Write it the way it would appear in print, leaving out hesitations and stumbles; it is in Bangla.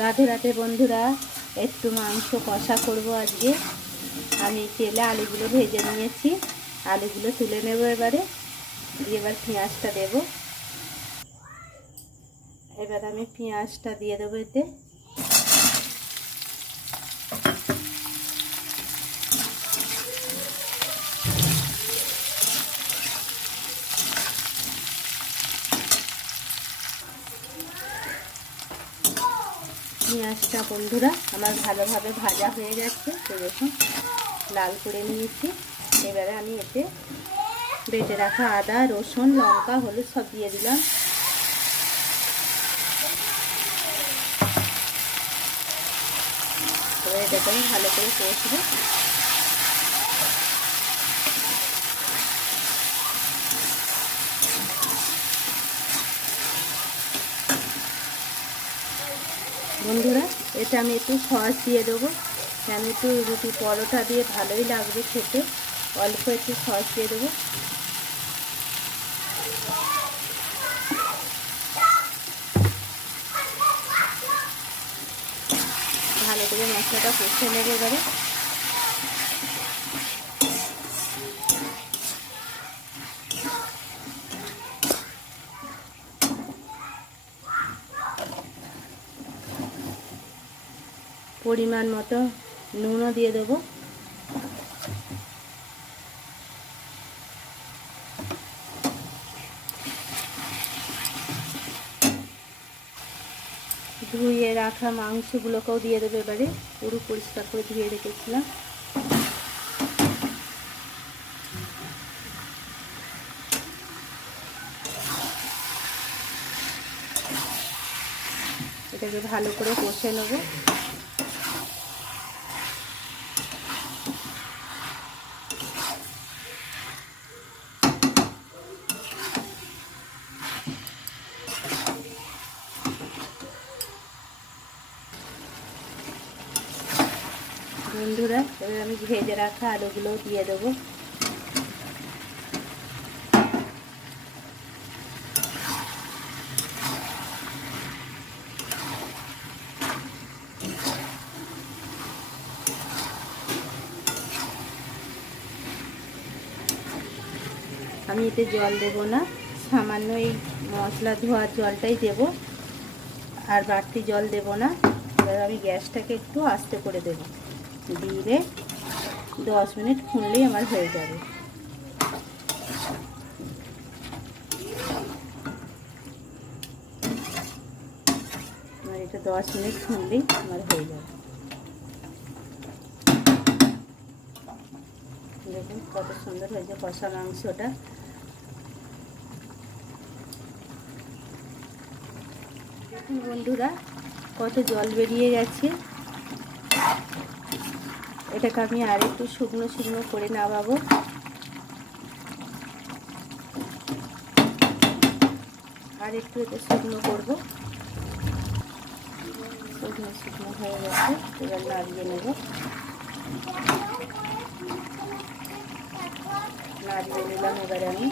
রাধে রাধে বন্ধুরা, একটু মাংস কষা করব আজকে। আমি তেলে আলুগুলো ভেজে নিয়েছি, আলুগুলো তুলে নেব এবারে, দিয়ে এবার পেঁয়াজটা দেব। এবার আমি পেঁয়াজটা দিয়ে দেবো এতে। পেঁয়াজটা বন্ধুরা আমার ভালোভাবে ভাজা হয়ে যাচ্ছে, তো দেখুন লাল করে নিয়েছি। এবারে আমি এতে বেটে রাখা আদা, রসুন, লঙ্কা, হলুদ সব দিয়ে দিলাম। এবার এটাকে আমি ভালো করে কষবো। বন্ধুরা এটা আমি একটু সস দিয়ে দেবো, কেন একটু রুটি পরোটা দিয়ে ভালোই লাগবে খেতে। অল্প একটু সস দিয়ে দেবো। ভালো করে মশলাটা কষে নেবে এবারে। পরিমাণ মতো নুনও দিয়ে দেবো। ধুয়ে রাখা মাংসগুলোকেও দিয়ে দেবো এবারে, পুরো পরিষ্কার করে ধুয়ে রেখেছিলাম। এটাকে ভালো করে কষে নেব। বন্ধুরা এবার আমি ভেজে রাখা আলুগুলো দিয়ে দেবো। আমি এতে জল দেব না, সামান্য এই মশলা ধোয়ার জলটাই দেব, আর বাড়তি জল দেব না। এবার আমি গ্যাসটাকে একটু আস্তে করে দেব, দিয়ে 10 মিনিট ফুললেই আমার হয়ে যাবে। আমার এটা 10 মিনিট ফুললেই আমার হয়ে যাবে। দেখুন কত সুন্দর হয়েছে কষা মাংসটা। দেখুন বন্ধুরা কত জল বেরিয়ে গেছে। এটাকে আমি আর একটু শুকনো শুকনো করে নামাবো। আর একটু এটা শুকনো করবো। শুকনো শুকনো হয়ে গেছে, এবার নাড়িয়ে নেব। নাড়িয়ে নিলাম এবারে আমি।